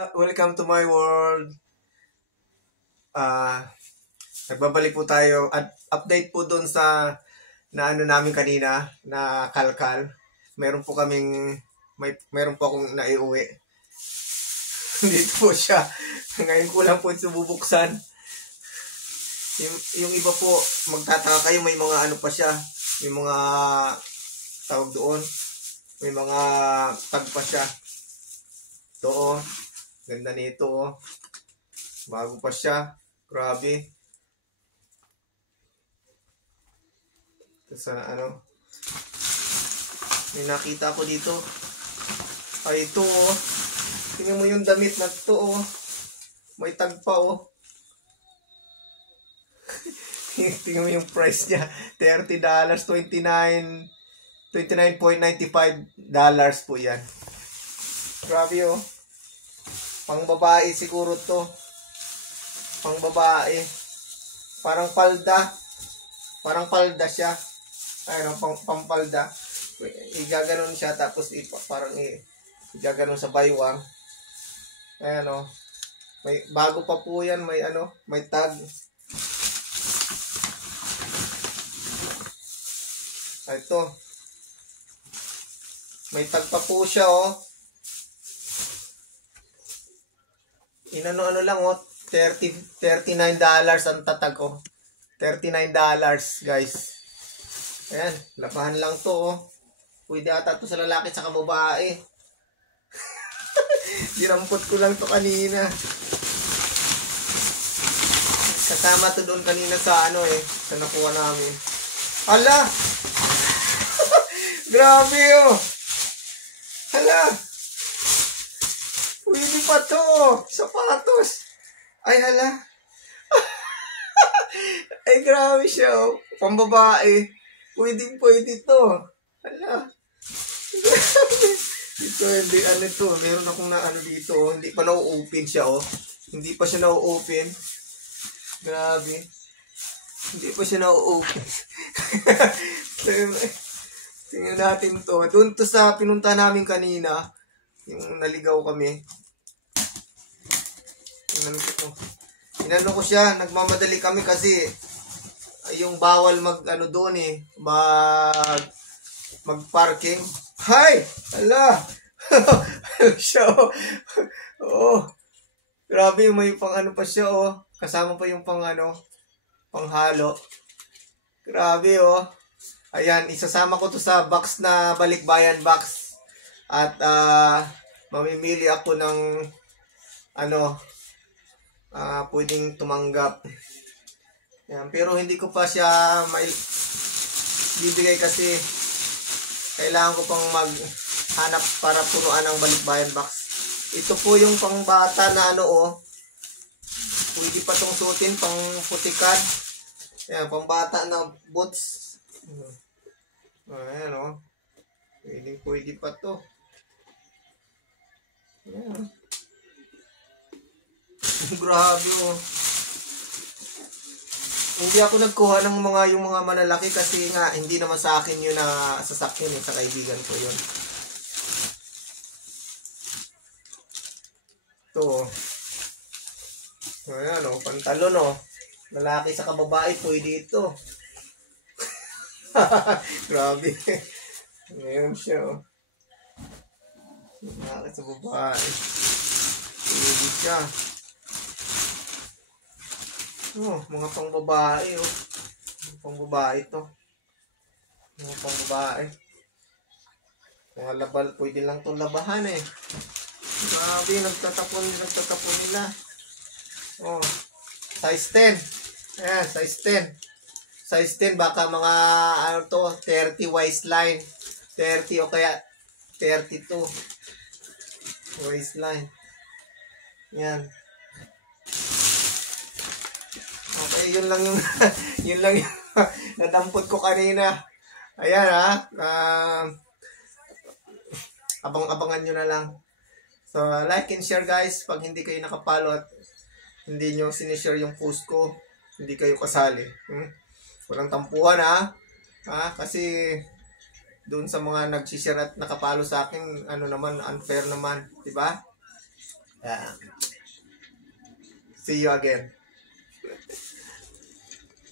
Welcome to my world. Ah, Nagbabalik po tayo at update po doon sa na ano namin kanina na kalkal. Meron po kaming meron po akong naiuwi. Dito po siya. Ngayon ko lang po sububuksan. Yung iba po magtataka kayo, may mga ano pa siya. May mga tawag doon. May mga tag pa siya. Ito ganda nito bago pa siya. Grabe. Sa ano, may nakita ko dito. Ay, ito tingnan mo yung damit na to may tag pa tingnan mo yung price niya. $30, $29.95 po yan. Grabe pang babae siguro to. Pang babae. Parang palda siya. Ayun, pampalda. Igaganon siya tapos parang igaganon sa baywang. Ayan may bago pa po yan, may tag. Ito. May tag pa po siya Inano lang $39 ang tatag $39 guys. Ayan, labahan lang to Pwede ata to sa lalaki sa babae. Dinampot ko lang to kanina. Kasama to doon kanina sa sa nakuha namin. Hala! Grabe Hala! Pwede pa to! Sapatos! Ay hala! Ay grabe siya pambabae. Pwede to. Hala! Ito hindi to. Meron akong dito hindi pa na-open siya Hindi pa siya na-open. Grabe. Hindi pa siya na-open. Tingnan natin to. Doon to sa pinunta namin kanina. Yung naligaw kami. Inano ko siya. Nagmamadali kami kasi yung bawal doon mag-parking. Hay! Ala! Siya Grabe may pang pa siya Kasama pa yung panghalo. Grabe Ayan, isasama ko to sa box na balikbayan box. At mamimili ako ng pwedeng tumanggap. Ayan, pero hindi ko pa siya bibigay kasi kailangan ko pang maghanap para punuan ang balikbayan box. Ito po yung pangbata na pwede pa tong suotin, pang putikan. Ayan, pangbata na boots. Ayan pwede pa to. Ayan. Grabe Hindi ako nagkuha ng yung mga malalaki kasi nga hindi naman sa akin yun na sasakyan sa kaibigan ko yun. Ito ayan pantalon lalaki sa kababae pwede ito. Grabe. Ngayon siya lalaki sa babae pwede siya. Mga pang babae pang babae to. Mga pang babae. Mga labal, pwede lang itong labahan Grabe, nagtatapon nila. Size 10. Ayan, size 10. Size 10, baka mga 30 waistline. 30 o kaya 32 waistline. Yan. Okay, yun lang yung nadampot ko kanina. Ayan abang-abangan nyo na lang. So, like and share guys. Pag hindi kayo nakapalo at hindi nyo sinishare yung post ko, hindi kayo kasali. Walang tampuhan kasi doon sa mga nagsishare at nakapalo sa akin, naman, unfair naman. Diba? See you again.